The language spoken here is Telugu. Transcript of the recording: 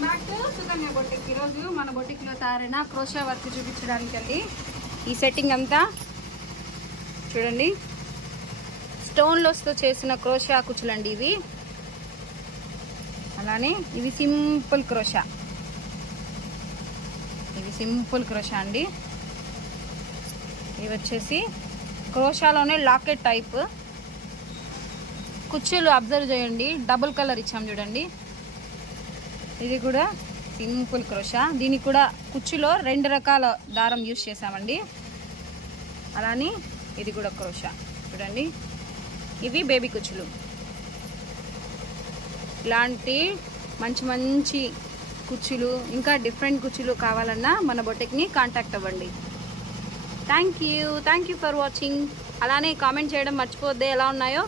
Welcome back to Sukanya boutique. ఈరోజు మన బొటిక్లో తయారైన క్రోషా వర్క్ చూపించడానికి అండి. ఈ సెట్టింగ్ అంతా చూడండి, స్టోన్లతో చేసిన క్రోషా కుచ్చులండి ఇవి. అలానే ఇవి సింపుల్ క్రోషా, అండి. ఇవి వచ్చేసి క్రోషాలోనే లాకెట్ టైప్ కుచ్చులు. అబ్జర్వ్ చేయండి, డబుల్ కలర్ ఇచ్చాం చూడండి. ఇది కూడా సింపుల్ క్రోషా. దీనికి కూడా కుచ్చులో 2 రకాల దారం యూజ్ చేసామండి. అలానే ఇది కూడా క్రోషా చూడండి. ఇవి బేబీ కుచ్చులు. ఇలాంటి మంచి కుచ్చులు, ఇంకా డిఫరెంట్ కుచ్చులు కావాలన్నా మన బొటిక్ని కాంటాక్ట్ అవ్వండి. Thank you for watching. అలానే కామెంట్ చేయడం మర్చిపోద్దే ఎలా ఉన్నాయో.